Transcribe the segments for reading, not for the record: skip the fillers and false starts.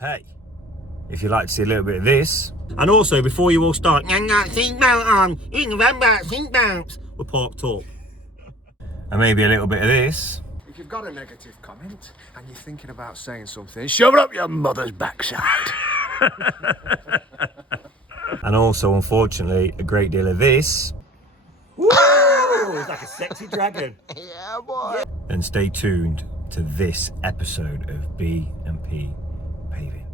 Hey, if you'd like to see a little bit of this, and also before you all start, seatbelt on, remember seatbelts, we're parked up. And maybe a little bit of this. If you've got a negative comment and you're thinking about saying something, shove it up your mother's backside. And also, unfortunately, a great deal of this. Woo! It's like a sexy dragon. Yeah, boy. And stay tuned to this episode of B&P Paving.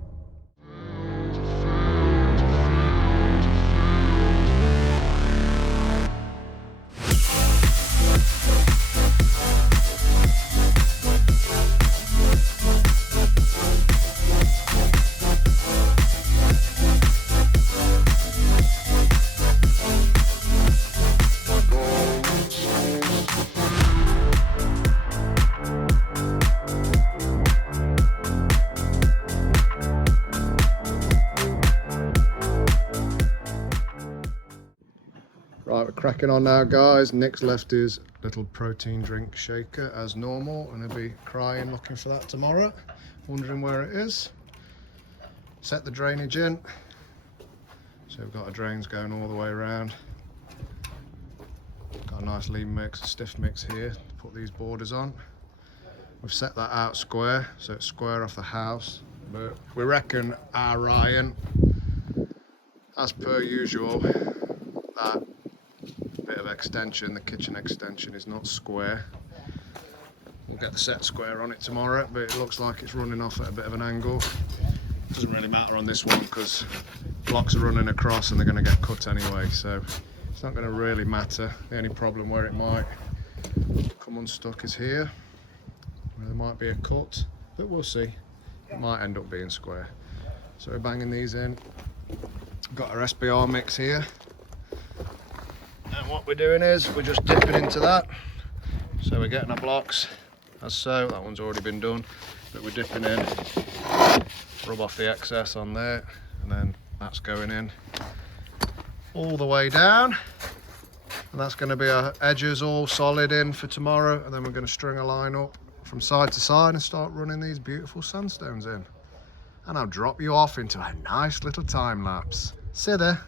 Right, we're cracking on now, guys. Nick's left his little protein drink shaker as normal, and he'll be crying looking for that tomorrow, wondering where it is. Set the drainage in. So we've got our drains going all the way around. Got a nice lean mix, a stiff mix here to put these borders on. We've set that out square, so it's square off the house. But we reckon our Ryan, as per usual, that bit of extension, the kitchen extension, is not square. We'll get the set square on it tomorrow, but it looks like it's running off at a bit of an angle. Doesn't really matter on this one because blocks are running across and they're going to get cut anyway, so it's not going to really matter. The only problem where it might come unstuck is here, where there might be a cut, but we'll see. It might end up being square. So we're banging these in. Got our SBR mix here. And what we're doing is we're just dipping into that. So we're getting our blocks as so. That one's already been done, but we're dipping in, rub off the excess on there, and then that's going in all the way down. And that's going to be our edges all solid in for tomorrow, and then we're going to string a line up from side to side and start running these beautiful sandstones in. And I'll drop you off into a nice little time lapse. See there.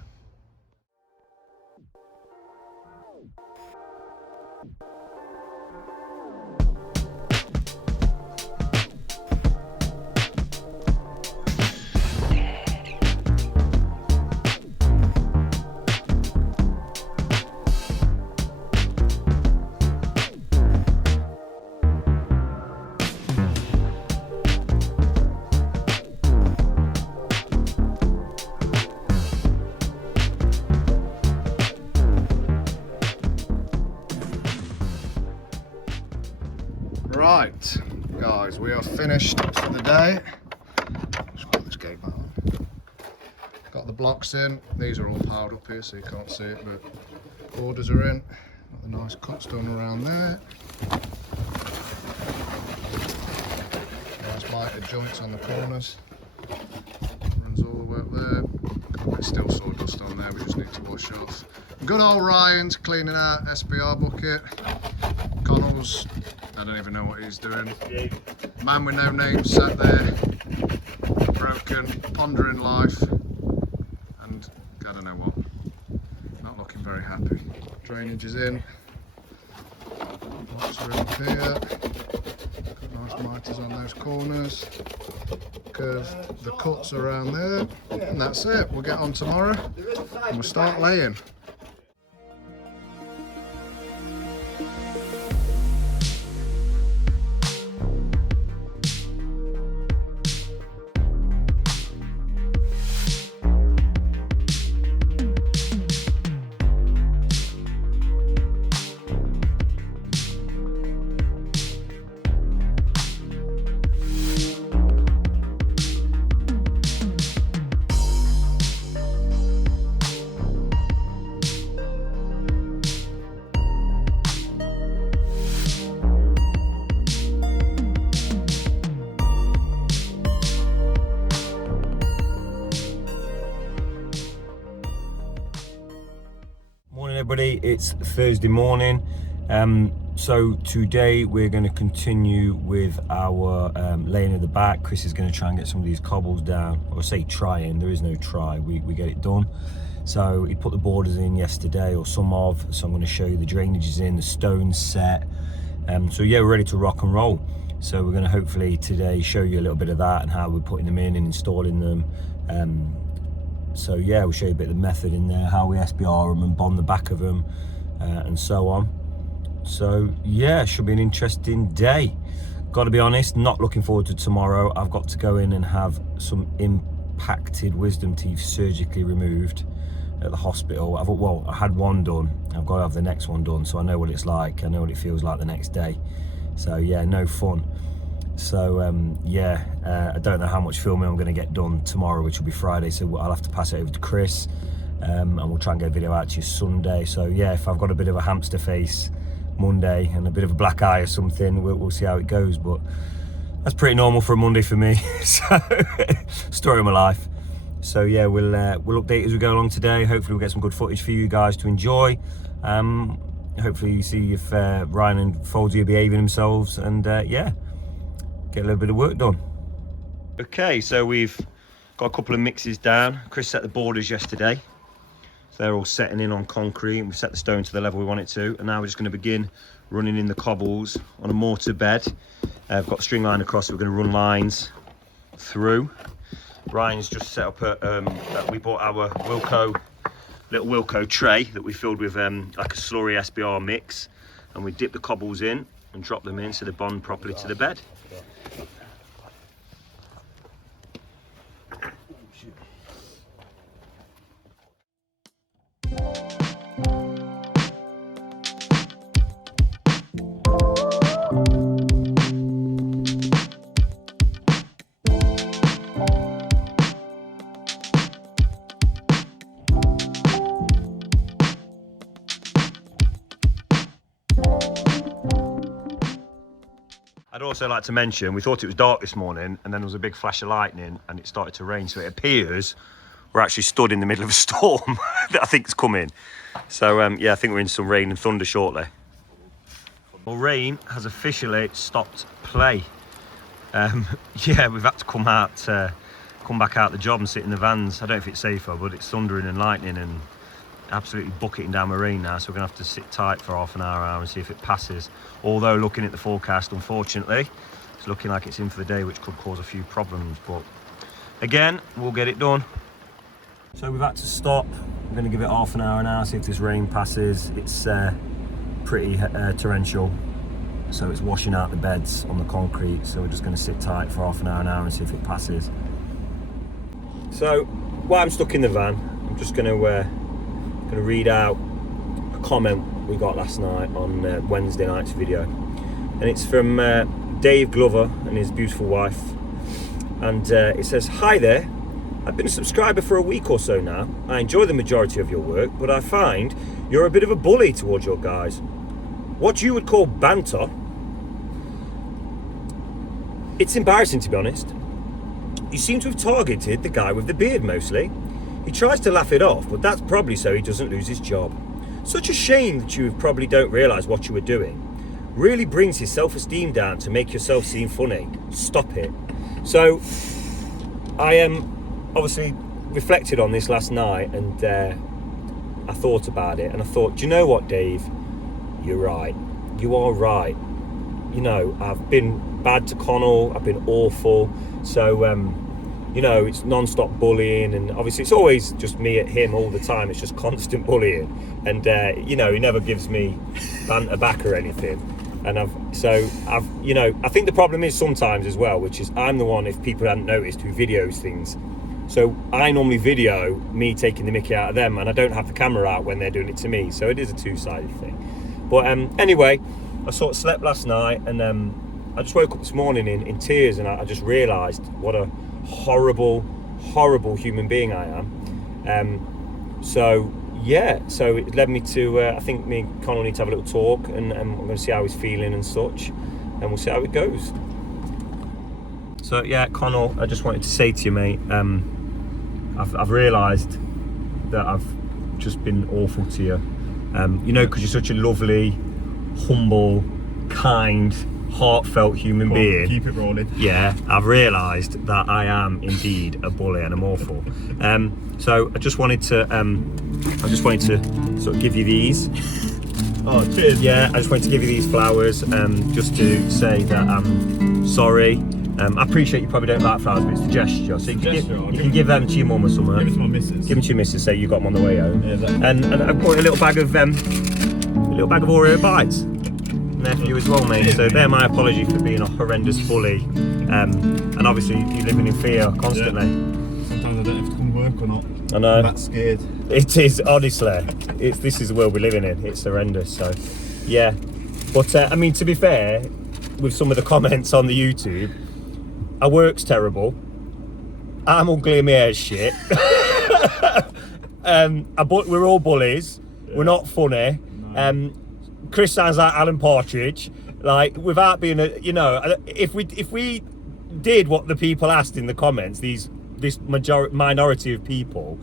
Right, guys, we are finished for the day. Just put this gate back on. Got the blocks in. These are all piled up here, so you can't see it, but borders are in. Got the nice cuts done around there. Nice lighted joints on the corners. Runs all the way up there. Got a bit of steel sawdust on there, we just need to wash off. Good old Ryan's cleaning out SBR bucket. Connell's, I don't even know what he's doing. Man with no name sat there, broken, pondering life, and I don't know what. Not looking very happy. Drainage is in. Blocks are up here. Got nice miters on those corners. Curve the cuts around there, and that's it. We'll get on tomorrow and we'll start laying. Morning everybody, it's Thursday morning. So today we're going to continue with our laying of the back. Chris is going to try and get some of these cobbles down, or say trying, there is no try, we get it done. So he put the borders in yesterday, or some of, so I'm going to show you the drainage is in, the stones set. So yeah, we're ready to rock and roll. So we're going to hopefully today show you a little bit of that and how we're putting them in and installing them. So yeah, we'll show you a bit of the method in there, how we SBR them and bond the back of them, and so on. So yeah, should be an interesting day. Got to be honest, not looking forward to tomorrow. I've got to go in and have some impacted wisdom teeth surgically removed at the hospital. I had one done. I've got to have the next one done, so I know what it's like. I know what it feels like the next day. So yeah, no fun. So I don't know how much filming I'm going to get done tomorrow, which will be Friday. So I'll have to pass it over to Chris, and we'll try and get a video out to you Sunday. So yeah, if I've got a bit of a hamster face Monday and a bit of a black eye or something, we'll see how it goes, but that's pretty normal for a Monday for me. So story of my life. So yeah, we'll update as we go along today. Hopefully we'll get some good footage for you guys to enjoy. Hopefully you see if Ryan and Foldsy are behaving themselves, and yeah, get a little bit of work done. Okay, so we've got a couple of mixes down. Chris set the borders yesterday. They're all setting in on concrete, and we've set the stone to the level we want it to, and now we're just going to begin running in the cobbles on a mortar bed. I've got a string line across, so we're going to run lines through. Ryan's just set up we bought our little Wilco tray that we filled with like a slurry SBR mix, and we dip the cobbles in and drop them in so they bond properly to the bed. I'd also like to mention, we thought it was dark this morning, and then there was a big flash of lightning and it started to rain, so it appears we're actually stood in the middle of a storm that I think's coming. So yeah, I think we're in some rain and thunder shortly. Well, rain has officially stopped play. Yeah, we've had to come back out the job and sit in the vans. I don't know if it's safer, but it's thundering and lightning and absolutely bucketing down with rain now, so we're gonna have to sit tight for half an hour and see if it passes. Although looking at the forecast, unfortunately, it's looking like it's in for the day, which could cause a few problems, but again, we'll get it done. So we've had to stop. We're gonna give it half an hour now, see if this rain passes. It's pretty torrential, so it's washing out the beds on the concrete, so we're just gonna sit tight for half an hour and see if it passes. So while I'm stuck in the van, I'm just gonna read out a comment we got last night on Wednesday night's video, and it's from Dave Glover and his beautiful wife, and it says, "Hi there, I've been a subscriber for a week or so now. I enjoy the majority of your work, but I find you're a bit of a bully towards your guys. What you would call banter, it's embarrassing, to be honest. You seem to have targeted the guy with the beard mostly. He tries to laugh it off, but that's probably so he doesn't lose his job. Such a shame that you probably don't realise what you were doing. Really brings his self-esteem down to make yourself seem funny. Stop it." So I obviously reflected on this last night, and I thought about it, and I thought, do you know what, Dave? You're right. You are right. You know, I've been bad to Connell. I've been awful. So you know, it's non-stop bullying, and obviously it's always just me at him all the time. It's just constant bullying, and you know, he never gives me banter back or anything. And you know, I think the problem is sometimes as well, which is I'm the one, if people hadn't noticed, who videos things. So I normally video me taking the mickey out of them, and I don't have the camera out when they're doing it to me. So it is a two-sided thing. But anyway, I sort of slept last night, and I just woke up this morning in tears, and I just realised what a horrible human being I am. So yeah, so it led me to I think me and Connell need to have a little talk, and I'm going to see how he's feeling and such, and we'll see how it goes. So yeah, Connell, I just wanted to say to you, mate, I've realised that I've just been awful to you, you know, because you're such a lovely, humble, kind, heartfelt human being. Keep it rolling. Yeah, I've realised that I am indeed a bully and I'm awful. So I just wanted to sort of give you these. Oh, cheers. Yeah, I just wanted to give you these flowers, just to say that I'm sorry. I appreciate you probably don't like flowers, but it's a gesture. So you can give them to your mum or something. Give it to my missus. Give them to your missus. Say you got them on the way home. Yeah, exactly. And I bought a little bag of Oreo bites. And they're for you as well, mate. So they're my apology for being a horrendous bully. And obviously you living in fear constantly. Yeah. Sometimes I don't know if to come work or not. I know. I'm that scared. It is, honestly. This is the world we're living in. It's horrendous. So, yeah. But I mean, to be fair, with some of the comments on the YouTube, our work's terrible. I'm ugly and my hair's shit. We're all bullies. Yeah. We're not funny. No. Chris sounds like Alan Partridge. Like, without being if we did what the people asked in the comments, this minority of people,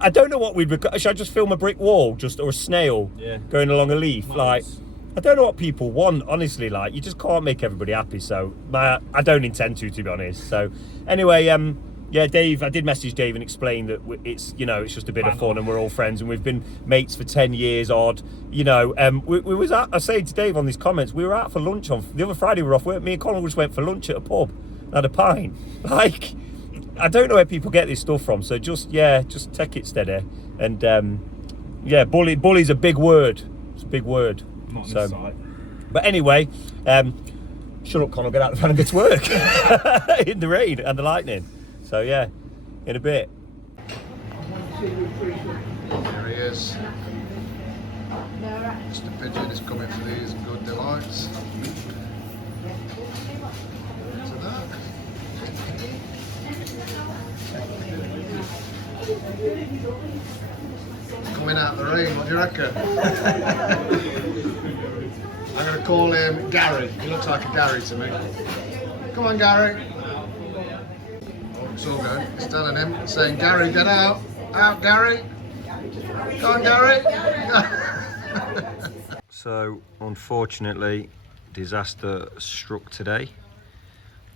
I don't know what we'd. Should I just film a brick wall, or a snail going along a leaf? Nice. Like, I don't know what people want, honestly. Like, you just can't make everybody happy. So I don't intend to be honest. So anyway, yeah, Dave, I did message Dave and explain that it's just a bit of fun and we're all friends and we've been mates for 10 years odd. We was out, I was saying to Dave on these comments, we were out for lunch on the other Friday. We were off work. Me and Colin just went for lunch at a pub, had a pint. Like, I don't know where people get this stuff from. So just take it steady. And bully's a big word. It's a big word. Not so, side. But anyway, shut up, Con, I'll get out the van and get to work in the rain and the lightning. So yeah, in a bit. There he is. Mr. Pigeon is coming for these good delights. To that. Coming out the rain, what do you reckon? I'm going to call him Gary. He looks like a Gary to me. Come on, Gary. Oh, it's all good. He's telling him, saying, Gary, get out. Out, Gary. Come on, Gary. So, unfortunately, disaster struck today.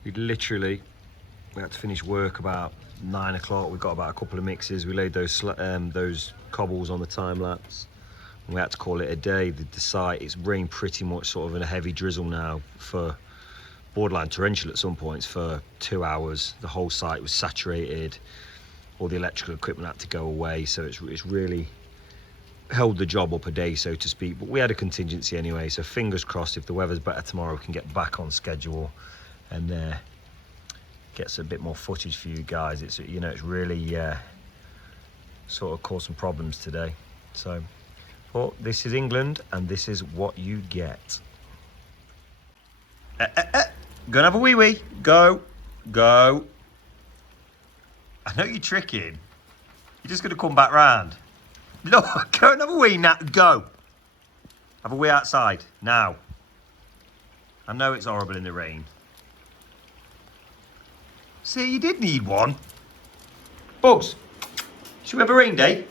We had to finish work about 9 o'clock. We got about a couple of mixes. We laid those cobbles on the time lapse. And we had to call it a day. The site, it's rained pretty much sort of in a heavy drizzle now for borderline torrential at some points for 2 hours. The whole site was saturated. All the electrical equipment had to go away. So it's really held the job up a day, so to speak. But we had a contingency anyway. So fingers crossed, if the weather's better tomorrow, we can get back on schedule and get a bit more footage for you guys. It's really sort of caused some problems today. So, but this is England and this is what you get. Go and have a wee wee. Go. I know you're tricking. You're just going to come back round. Look, go and have a wee now. Go. Have a wee outside now. I know it's horrible in the rain. See, you did need one. Bugs, should we have a rain day?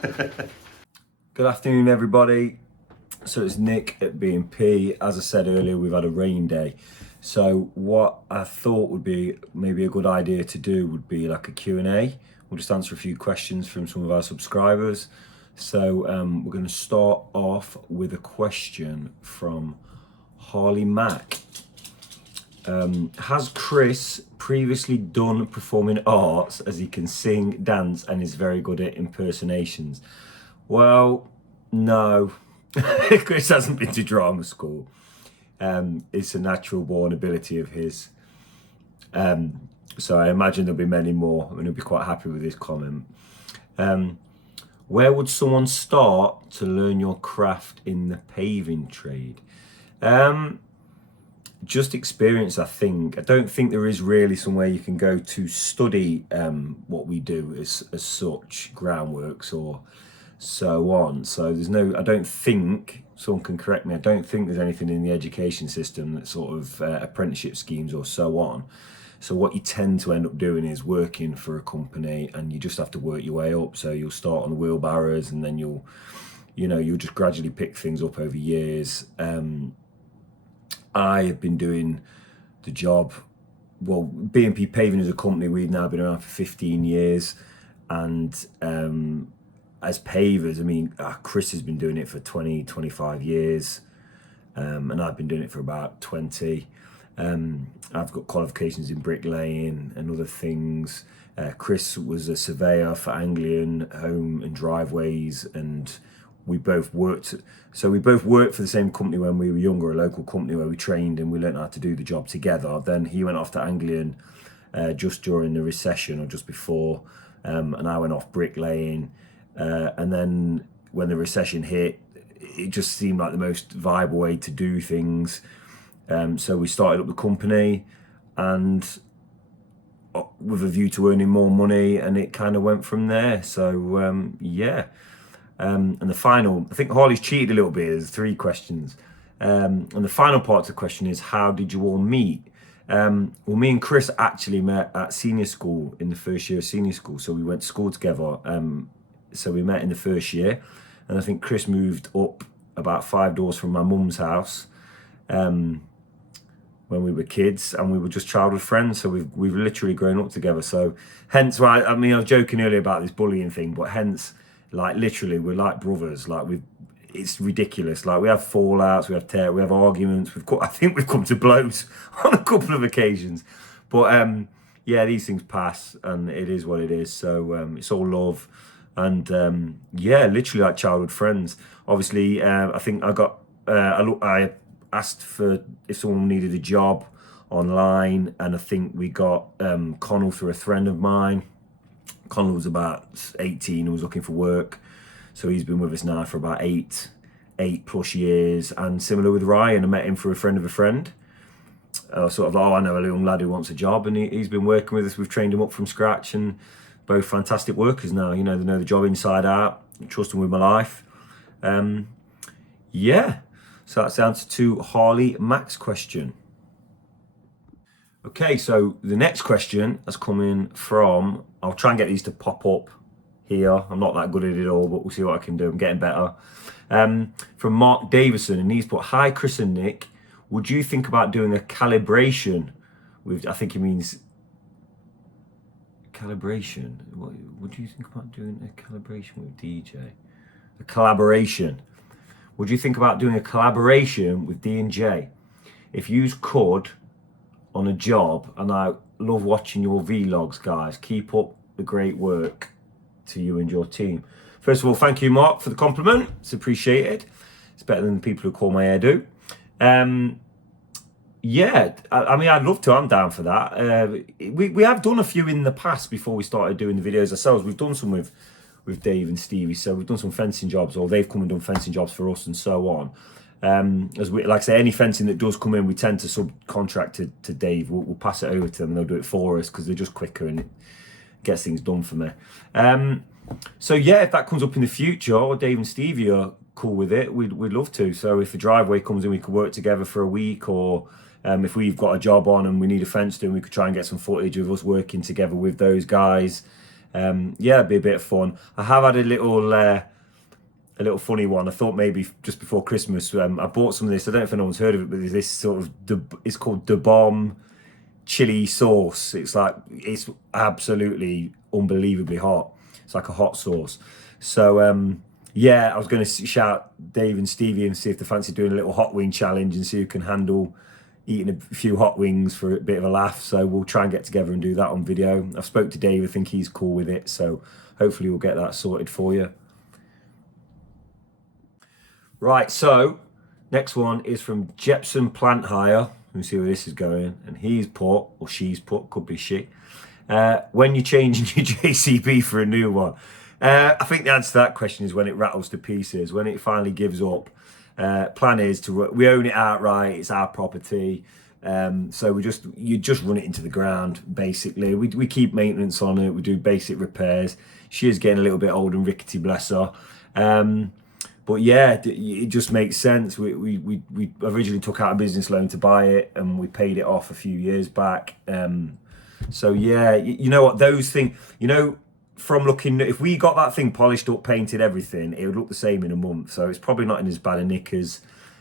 Good afternoon, everybody. So it's Nick at B&P. As I said earlier, we've had a rain day. So what I thought would be maybe a good idea to do would be like a Q&A. We'll just answer a few questions from some of our subscribers. So we're going to start off with a question from Harley Mack. Has Chris previously done performing arts, as he can sing, dance and is very good at impersonations? Well, no. Chris hasn't been to drama school. It's a natural born ability of his. So I imagine there'll be many more. I'm going to be quite happy with this comment. Where would someone start to learn your craft in the paving trade? Just experience, I think. I don't think there is really somewhere you can go to study what we do as such, groundworks or so on. So there's no, I don't think, someone can correct me, I don't think there's anything in the education system that sort of apprenticeship schemes or so on. So what you tend to end up doing is working for a company and you just have to work your way up. So you'll start on the wheelbarrows and then you'll you know, you'll just gradually pick things up over years. I have been doing the job, well, B&P Paving as a company, we've now been around for 15 years. And as pavers, I mean, Chris has been doing it for 20, 25 years. And I've been doing it for about 20. I've got qualifications in bricklaying and other things. Chris was a surveyor for Anglian home and driveways, and we both worked. So we both worked for the same company when we were younger, a local company where we trained and we learned how to do the job together. Then he went off to Anglian just during the recession or just before, and I went off bricklaying. And then when the recession hit, it just seemed like the most viable way to do things. So we started up the company, and with a view to earning more money, and it kind of went from there. So yeah. And the final, I think Harley's cheated a little bit. There's 3 questions. And the final part of the question is, how did you all meet? Well, me and Chris actually met at senior school in the first year of senior school. So we went to school together. So we met in the first year. And I think Chris moved up about 5 doors from my mum's house when we were kids, and we were just childhood friends. So we've literally grown up together. So hence why, I mean, I was joking earlier about this bullying thing, but hence, like, literally, we're like brothers. Like, it's ridiculous. Like, we have fallouts, we have arguments. I think we've come to blows on a couple of occasions. But yeah, these things pass, and it is what it is. So it's all love. And yeah, literally like childhood friends. Obviously, I think I asked for if someone needed a job online, and I think we got Connell through a friend of mine. Connell was about 18 and was looking for work. So he's been with us now for about eight plus years. And similar with Ryan, I met him through a friend of a friend. Sort of, I know a young lad who wants a job, and he's been working with us. We've trained him up from scratch, and both fantastic workers now. You know, they know the job inside out. I trust them with my life. Yeah, so that's the answer to Harley Mac's question. Okay, so the next question has come in from, I'll try and get these to pop up here. I'm not that good at it all, but we'll see what I can do. I'm getting better. From Mark Davison, and he's put, hi Chris and Nick, would you think about doing a calibration with, I think he means calibration. What would you think about doing a calibration with DJ? A collaboration. Would you think about doing a collaboration with D&J? If you could, on a job, and I love watching your vlogs, guys. Keep up the great work to you and your team. First of all, thank you, Mark, for the compliment. It's appreciated. It's better than the people who call my hair do. Yeah, I mean, I'd love to. I'm down for that. We have done a few in the past before we started doing the videos ourselves. We've done some with Dave and Stevie. So we've done some fencing jobs, or they've come and done fencing jobs for us, and so on. As we, like I say, any fencing that does come in, we tend to subcontract to Dave. We'll pass it over to them, and they'll do it for us because they're just quicker and it gets things done for me. So yeah, if that comes up in the future, or Dave and Stevie are cool with it, we'd love to. So if a driveway comes in, we could work together for a week, or if we've got a job on and we need a fence done, we could try and get some footage of us working together with those guys. Yeah, it'd be a bit of fun. I have had a little funny one. I thought maybe just before Christmas, I bought some of this. I don't know if anyone's heard of it, but there's this sort of, it's called Da Bomb chili sauce. It's absolutely unbelievably hot. It's like a hot sauce. So yeah, I was going to shout Dave and Stevie and see if they fancy doing a little hot wing challenge and see who can handle eating a few hot wings for a bit of a laugh. So we'll try and get together and do that on video. I've spoke to Dave. I think he's cool with it. So hopefully we'll get that sorted for you. Right, so next one is from Jepson Plant Hire. Let me see where this is going. And he's put, or she's put, could be she. When you're changing your JCB for a new one. I think the answer to that question is when it rattles to pieces, when it finally gives up. Plan is we own it outright. It's our property. So you just run it into the ground, basically. We keep maintenance on it. We do basic repairs. She is getting a little bit old and rickety, bless her. But yeah, it just makes sense. We originally took out a business loan to buy it, and we paid it off a few years back. So yeah, you know what, those things, from looking, if we got that thing polished up, painted, everything, it would look the same in a month. So it's probably not in as bad a nick as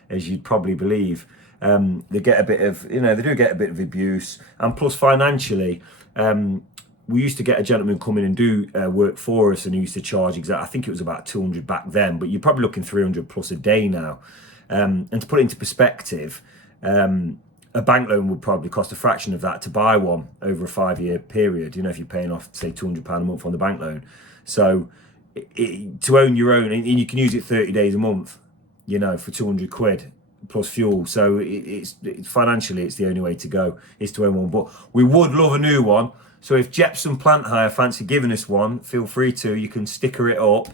you'd probably believe. They get a bit of, they do get a bit of abuse, and plus financially, we used to get a gentleman come in and do work for us, and he used to charge I think it was about 200 back then, but you're probably looking 300 plus a day now. And to put it into perspective, a bank loan would probably cost a fraction of that to buy one over a 5-year period, if you're paying off, say, £200 a month on the bank loan. So to own your own, and you can use it 30 days a month, for 200 quid plus fuel. So it's financially, it's the only way to go, is to own one. But we would love a new one. So if Jepson Plant Hire fancy giving us one, feel free to. You can sticker it up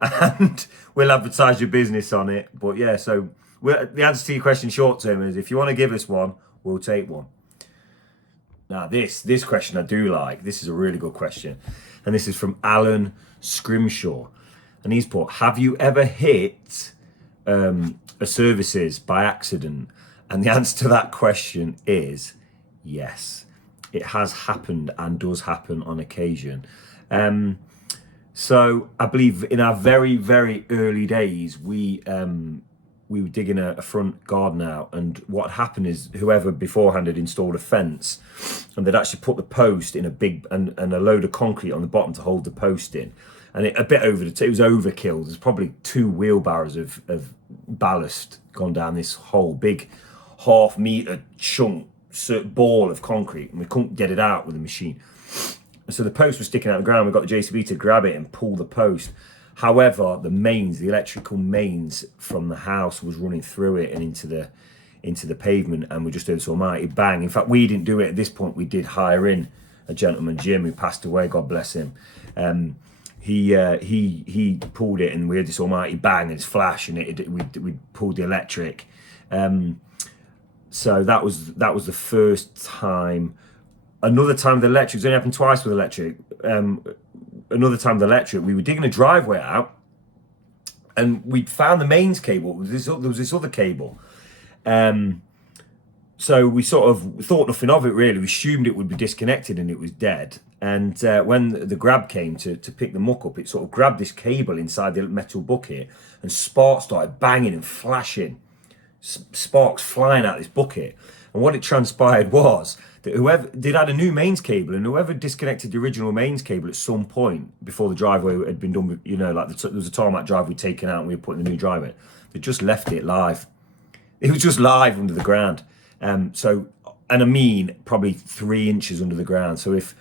and we'll advertise your business on it. But yeah, so the answer to your question short term is, if you want to give us one, we'll take one. Now this question I do like. This is a really good question. And this is from Alan Scrimshaw. And he's put, have you ever hit a services by accident? And the answer to that question is yes. It has happened and does happen on occasion. So I believe in our very, very early days, we were digging a front garden out, and what happened is whoever beforehand had installed a fence, and they'd actually put the post in a big and a load of concrete on the bottom to hold the post in, and it was overkill. There's probably 2 wheelbarrows of ballast gone down this whole big half-meter chunk ball of concrete, and we couldn't get it out with the machine. So the post was sticking out of the ground. We got the JCB to grab it and pull the post. However, the electrical mains from the house was running through it and into the pavement, and we just heard this almighty bang. In fact, we didn't do it at this point. We did hire in a gentleman, Jim, who passed away, God bless him. He pulled it, and we heard this almighty bang and this flash, and we pulled the electric. So that was the first time. Another time the electric, it's only happened twice with electric. Another time the electric, we were digging a driveway out, and we'd found the mains cable. There was this other cable. So we sort of thought nothing of it really. We assumed it would be disconnected and it was dead. And when the grab came to pick the muck up, it sort of grabbed this cable inside the metal bucket, and sparks started banging and flashing. Sparks flying out this bucket. And what it transpired was that whoever had a new mains cable, and whoever disconnected the original mains cable at some point before the driveway had been done, there was a tarmac driveway taken out and we were putting the new driveway in, they just left it live. It was just live under the ground. And I mean probably 3 inches under the ground. So if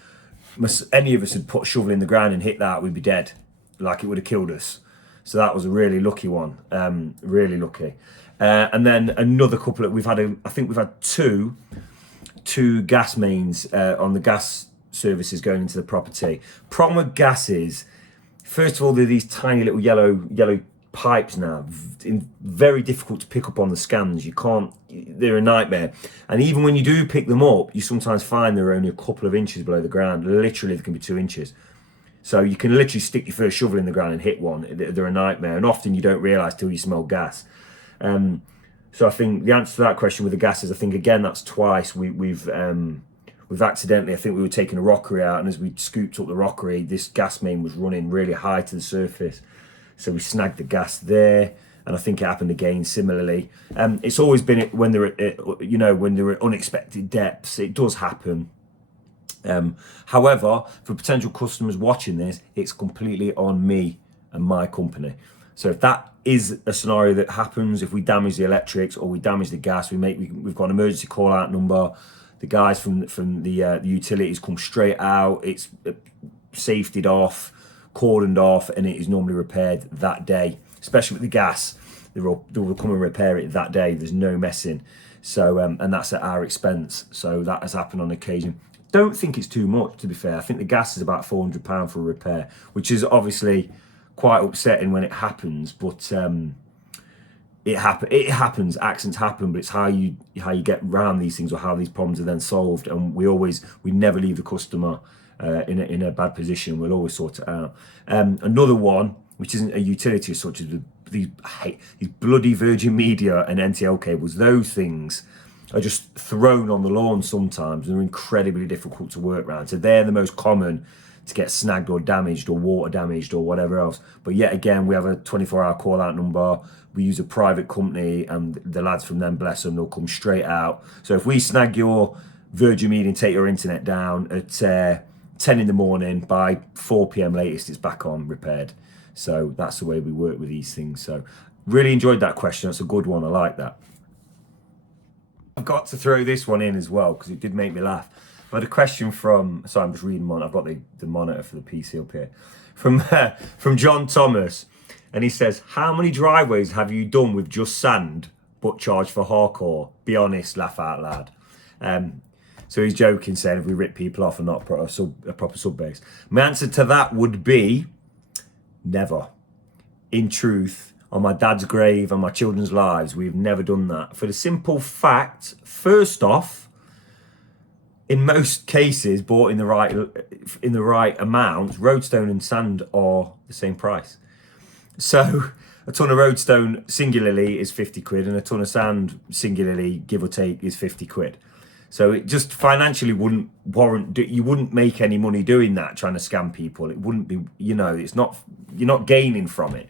any of us had put a shovel in the ground and hit that, we'd be dead. Like, it would have killed us. So that was a really lucky one, really lucky. And then another couple I think we've had two gas mains on the gas services going into the property. Problem with gas is, first of all, they're these tiny little yellow pipes now, very difficult to pick up on the scans. They're a nightmare. And even when you do pick them up, you sometimes find they're only a couple of inches below the ground. Literally, they can be 2 inches. So you can literally stick your first shovel in the ground and hit one. They're a nightmare, and often you don't realise till you smell gas. So I think the answer to that question with the gas is, I think again that's twice we've accidentally, I think we were taking a rockery out, and as we scooped up the rockery, this gas main was running really high to the surface, so we snagged the gas there. And I think it happened again similarly. It's always been when they're at unexpected depths, it does happen. However, for potential customers watching this, it's completely on me and my company. So if that is a scenario that happens, if we damage the electrics or we damage the gas, we've got an emergency call out number. The guys from the utilities come straight out. It's safetied off, cordoned off, and it is normally repaired that day. Especially with the gas, they will come and repair it that day. There's no messing. So and that's at our expense. So that has happened on occasion. Don't think it's too much, to be fair. I think the gas is about £400 for a repair, which is obviously quite upsetting when it happens, but it happens. Accidents happen, but it's how you get around these things, or how these problems are then solved. And we never leave the customer in a bad position. We'll always sort it out. Another one, which isn't a utility as such, as these bloody Virgin Media and NTL cables. Those things are just thrown on the lawn sometimes, and they're incredibly difficult to work around. So they're the most common to get snagged or damaged or water damaged or whatever else. But yet again, we have a 24-hour call out number. We use a private company, and the lads from them, bless them, they'll come straight out. So if we snag your Virgin Media and take your internet down at 10 in the morning, by 4 p.m. latest, it's back on repaired. So that's the way we work with these things. So really enjoyed that question. That's a good one. I like that. I've got to throw this one in as well because it did make me laugh. I had a question from, sorry, I'm just reading one. I've got the monitor for the PC up here. From John Thomas. And he says, how many driveways have you done with just sand but charged for hardcore? Be honest, laugh out loud. So he's joking, saying if we rip people off and not put a proper sub base. My answer to that would be never. In truth, on my dad's grave and my children's lives, we've never done that. For the simple fact, first off, in most cases, bought in the right amount, roadstone and sand are the same price. So a ton of roadstone singularly is 50 quid, and a ton of sand singularly, give or take, is 50 quid. So it just financially wouldn't warrant, you wouldn't make any money doing that, trying to scam people. It wouldn't be, it's not, you're not gaining from it.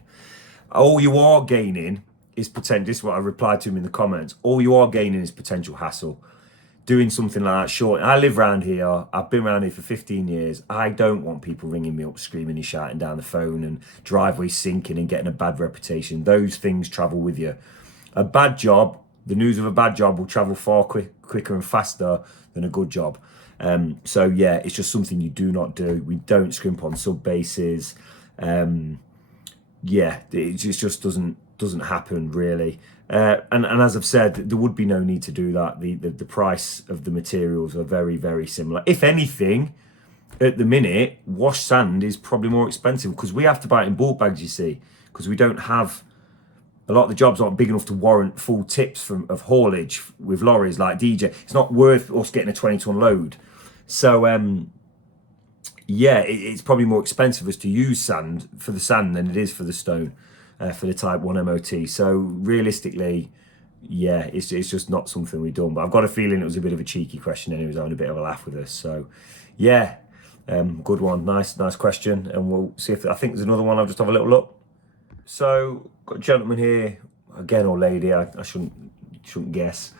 All you are gaining is potential. This is what I replied to him in the comments. All you are gaining is potential hassle. Doing something like that short. I live around here. I've been around here for 15 years. I don't want people ringing me up, screaming and shouting down the phone, and driveways sinking and getting a bad reputation. Those things travel with you. A bad job, the news of a bad job will travel far quicker and faster than a good job. So yeah, it's just something you do not do. We don't scrimp on sub bases. Yeah, it just doesn't happen really. And as I've said, there would be no need to do that. The price of the materials are very, very similar. If anything, at the minute, washed sand is probably more expensive because we have to buy it in bulk bags, you see, because we don't have, a lot of the jobs aren't big enough to warrant full tips of haulage with lorries like DJ. It's not worth us getting a 20-ton load. So, yeah, it's probably more expensive for us to use sand for the sand than it is for the stone, for the Type 1 MOT. So realistically, yeah, it's just not something we've done. But I've got a feeling it was a bit of a cheeky question and he was having a bit of a laugh with us. So yeah, good one. Nice question. And we'll see if, I think there's another one. I'll just have a little look. So got a gentleman here, again, or lady, I shouldn't guess.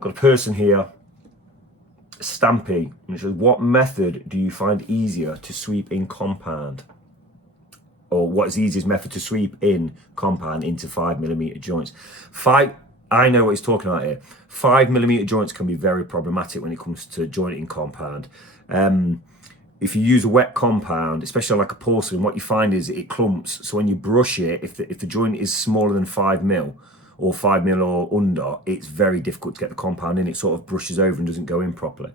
Got a person here, Stampy, and it says, what method do you find easier to sweep in compound? Or what is the easiest method to sweep in compound into 5mm joints? I know what he's talking about here. 5mm joints can be very problematic when it comes to jointing compound. If you use a wet compound, especially like a porcelain, what you find is it clumps. So when you brush it, if the joint is smaller than 5mm or 5mm or under, it's very difficult to get the compound in. It sort of brushes over and doesn't go in properly.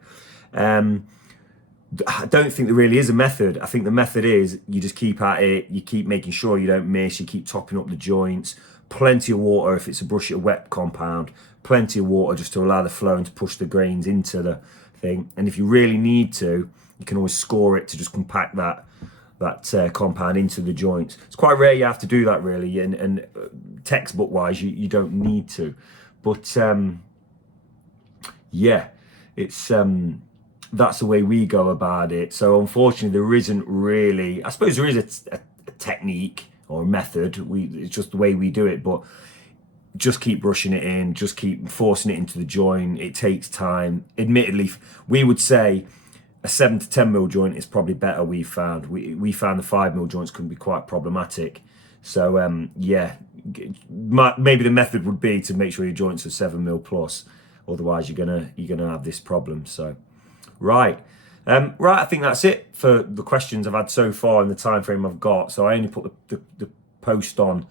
I don't think there really is a method. I think the method is you just keep at it, you keep making sure you don't miss, you keep topping up the joints, plenty of water if it's a brush it wet compound, plenty of water just to allow the flow and to push the grains into the thing. And if you really need to, you can always score it to just compact that compound into the joints. It's quite rare you have to do that really, and textbook wise you don't need to. But yeah, it's that's the way we go about it. So unfortunately there isn't really, I suppose there is a technique or a method. It's just the way we do it, but just keep brushing it in, just keep forcing it into the joint. It takes time. Admittedly, we would say a 7 to 10mm joint is probably better. We found the 5mm joints can be quite problematic. So yeah, maybe the method would be to make sure your joints are 7mm plus, otherwise you're gonna have this problem. So right, I think that's it for the questions I've had so far in the time frame I've got. So I only put the post on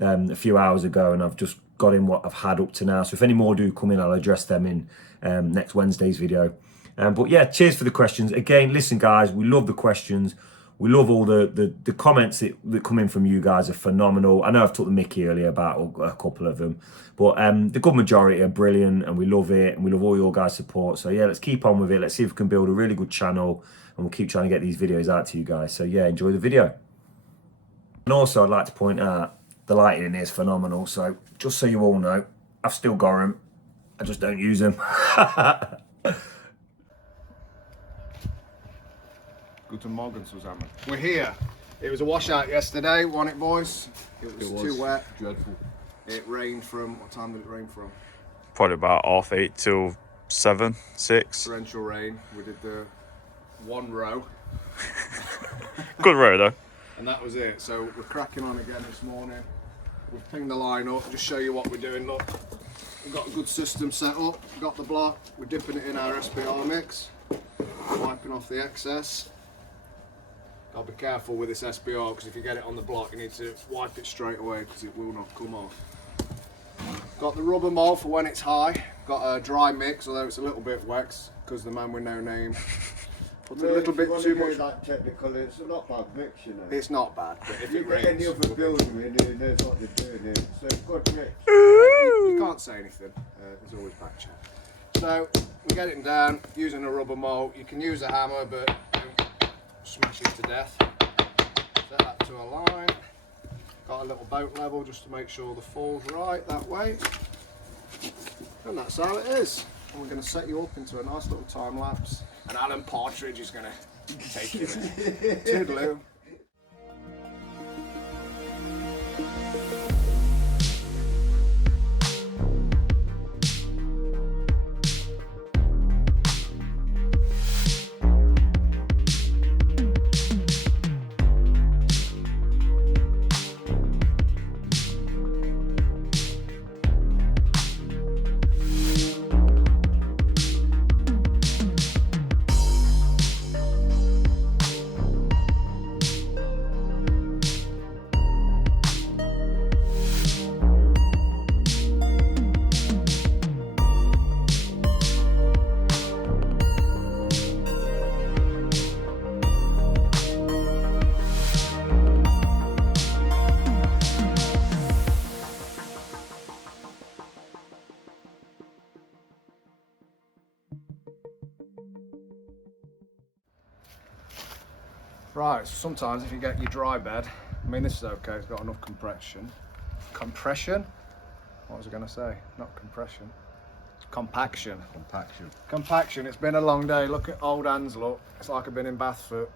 a few hours ago, and I've just got in what I've had up to now. So if any more do come in, I'll address them in next Wednesday's video. But yeah, cheers for the questions. Again, listen guys, we love the questions. We love all the comments that come in from you guys are phenomenal. I know I've took the mickey earlier about a couple of them, but the good majority are brilliant and we love it, and we love all your guys' support. So yeah, let's keep on with it. Let's see if we can build a really good channel, and we'll keep trying to get these videos out to you guys. So yeah, enjoy the video. And also I'd like to point out the lighting in here is phenomenal. So just so you all know, I've still got them. I just don't use them. Guten Morgen zusammen. We're here. It was a washout yesterday, wasn't it, boys? It was too wet. Dreadful. It rained from, what time did it rain from? Probably about 8:30 till 7, 6. Torrential rain. We did the 1 row. Good row though. And that was it. So we're cracking on again this morning. We've pinged the line up, just show you what we're doing. Look, we've got a good system set up. Got the block. We're dipping it in our SPR mix, wiping off the excess. I'll be careful with this SPR because if you get it on the block, you need to wipe it straight away because it will not come off. Got the rubber mold for when it's high. Got a dry mix, although it's a little bit wet because the man with no name put a little bit too much. That technical, it's not bad mix, you know. It's not bad, but if You it get any rains, other building in, who knows what they're doing here. So it's good mix. you can't say anything. There's always back check. So we get it down using a rubber mold. You can use a hammer, but don't smash it to death. Set that to a line. Got a little boat level just to make sure the fall's right that way. And that's how it is. And we're going to set you up into a nice little time lapse. And Alan Partridge is going to take you there. Toodaloo. Right, so sometimes if you get your dry bed, I mean this is okay, it's got enough compression. Compression? What was I going to say? Not compression. Compaction. Compaction. Compaction, it's been a long day. Look at old hands, look. It's like I've been in Bath for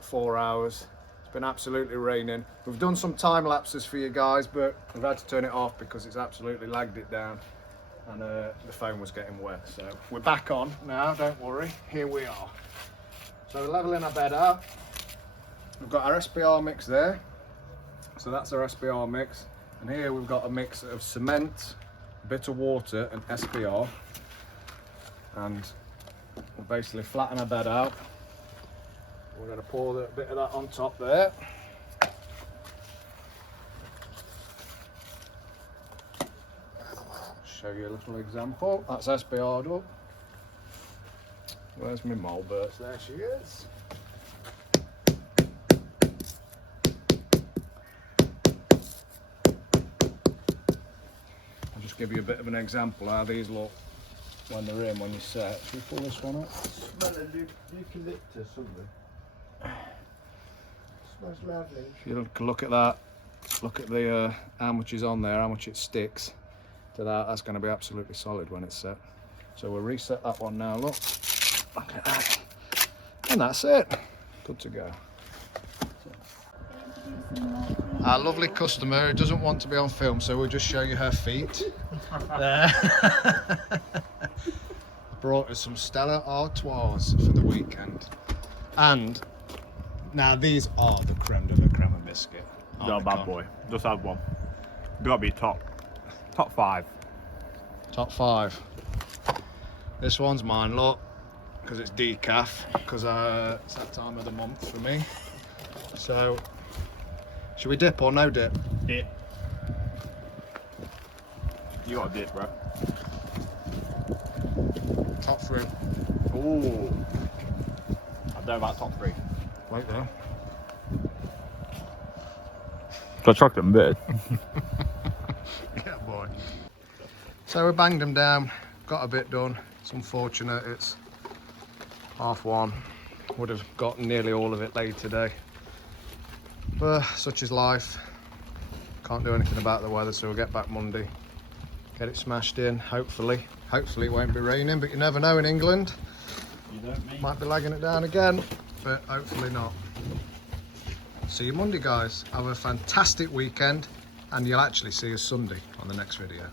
4 hours. It's been absolutely raining. We've done some time lapses for you guys, but we've had to turn it off because it's absolutely lagged it down. And the phone was getting wet. So we're back on now, don't worry. Here we are. So we're leveling our bed out. We've got our SPR mix there, so that's our SPR mix, and here we've got a mix of cement, a bit of water and SPR, and we'll basically flatten our bed out. We're going to pour a bit of that on top there. Show you a little example. That's SPR'd up. Where's my Mulberts? There she is. Give you a bit of an example how these look when they're in, when you set. Should we pull this one up? Smell of eucalyptus, something. Smells lovely. If you look at that, look at the how much is on there, how much it sticks to that. That's going to be absolutely solid when it's set. So we'll reset that one now. Look at that, and that's it. Good to go. Our lovely customer who doesn't want to be on film, so we'll just show you her feet. Brought us some Stella Artois for the weekend. And now these are the creme de la creme of biscuit. No, bad boy. Just had one. Gotta be top 5. Top 5. This one's mine, look, because it's decaf, because it's that time of the month for me. So, should we dip or no dip? Dip. You got a dip, bro. Top 3. Ooh. I don't know about top 3. Wait there. Got chocolate and bit. Yeah, boy. So we banged them down, got a bit done. It's unfortunate, it's 1:30. Would have got nearly all of it laid today. But such is life. Can't do anything about the weather, so we'll get back Monday. Get it smashed in, hopefully. Hopefully it won't be raining, but you never know in England. You don't mean? Might be lagging it down again. but hopefully not. See you Monday, guys. Have a fantastic weekend, and you'll actually see us Sunday on the next video.